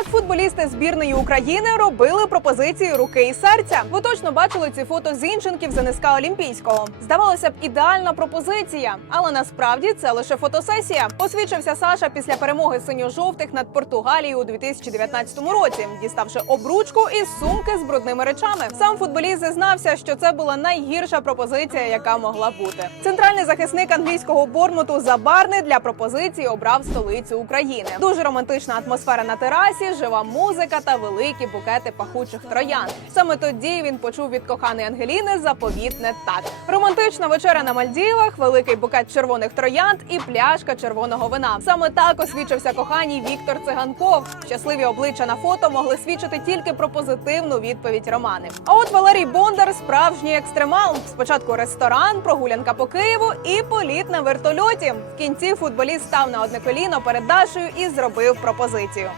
Як футболісти збірної України робили пропозиції руки і серця? Ви точно бачили ці фото зінченків за НСК Олімпійського. Здавалося б, ідеальна пропозиція, але насправді це лише фотосесія. Освічився Саша після перемоги синьо-жовтих над Португалією у 2019 році, діставши обручку і сумки з брудними речами. Сам футболіст зізнався, що це була найгірша пропозиція, яка могла бути. Центральний захисник англійського Бормуту Забарни для пропозиції обрав столицю України. Дуже романтична атмосфера на терасі, жива музика та великі букети пахучих троян. Саме тоді він почув від коханої Ангеліни заповітне так: романтична вечеря на Мальдівах, великий букет червоних троянд і пляшка червоного вина. Саме так освічився коханій Віктор Циганков. Щасливі обличчя на фото могли свідчити тільки про позитивну відповідь Романи. А от Валерій Бондар справжній екстремал. Спочатку ресторан, прогулянка по Києву і політ на вертольоті. В кінці футболіст став на одне коліно перед Дашею і зробив пропозицію.